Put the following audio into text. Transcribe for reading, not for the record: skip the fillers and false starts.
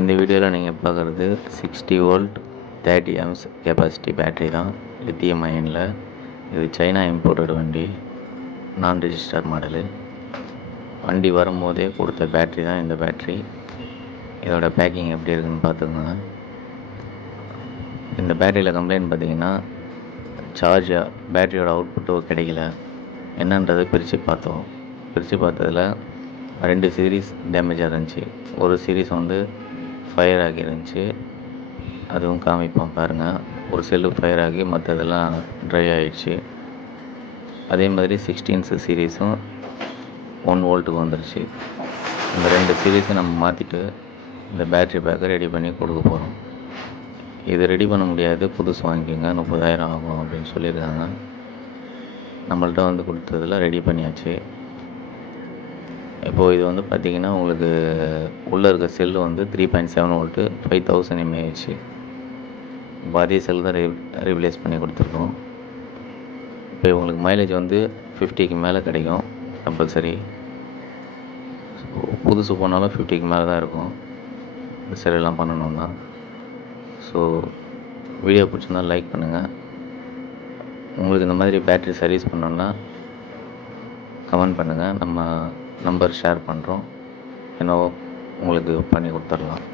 இந்த வீடியோவில் நீங்கள் பார்க்குறது 60 வோல்ட் 30 ஆம்ஸ் கெப்பாசிட்டி பேட்ரி தான், லித்தியம் அயனில். இது சைனா இம்போர்ட்டட் வண்டி, நான் ரெஜிஸ்டர் மாடலு. வண்டி வரும்போதே கொடுத்த பேட்ரி தான் இந்த பேட்ரி. இதோட பேக்கிங் எப்படி இருக்குன்னு பார்த்துக்கோங்க. இந்த பேட்டரியில் கம்ப்ளைண்ட் பார்த்தீங்கன்னா, பேட்டரியோட அவுட்புட்டோ கிடைக்கல. என்னன்றதை பிரித்து பார்த்ததில் 2 சீரீஸ் டேமேஜாக இருந்துச்சு. ஒரு சீரீஸ் வந்து ஃபயர் ஆகி இருந்துச்சு, அதுவும் காமிப்போம் பாருங்கள். ஒரு செல்லு ஃபயர் ஆகி மற்றதெல்லாம் ட்ரை ஆகிடுச்சு. அதே மாதிரி 16 சீரீஸும் 1 வோல்ட்டுக்கு வந்துடுச்சு. இந்த 2 சீரீஸும் நம்ம மாற்றிட்டு இந்த பேட்ரி பேக்கை ரெடி பண்ணி கொடுக்க போகிறோம். இது ரெடி பண்ண முடியாது, புதுசு வாங்கிக்கோங்க, 30,000 ஆகும் அப்படின்னு சொல்லியிருக்காங்க. நம்மள்ட்ட வந்து கொடுத்ததில் ரெடி பண்ணியாச்சு. இப்போது இது வந்து பார்த்திங்கன்னா, உங்களுக்கு உள்ளே இருக்க செல்லு வந்து 3.7 வோல்ட்டு 5000 mAh. இப்போ அதே செல் தான் ரீப்ளேஸ் பண்ணி கொடுத்துருக்கோம். இப்போ உங்களுக்கு மைலேஜ் வந்து 50க்கு மேலே கிடைக்கும் கம்பல்சரி. புதுசு போனாலும் 50க்கு மேலே தான் இருக்கும் இந்த செல்லாம் பண்ணணுன்னா. ஸோ வீடியோ பிடிச்சிருந்தால் லைக் பண்ணுங்கள். உங்களுக்கு இந்த மாதிரி பேட்ரி சர்வீஸ் பண்ணணுன்னா கமெண்ட் பண்ணுங்கள். நம்ம நம்பர் ஷேர் பண்ணுறோம், என்னவோ உங்களுக்கு பண்ணி கொடுத்துடலாம்.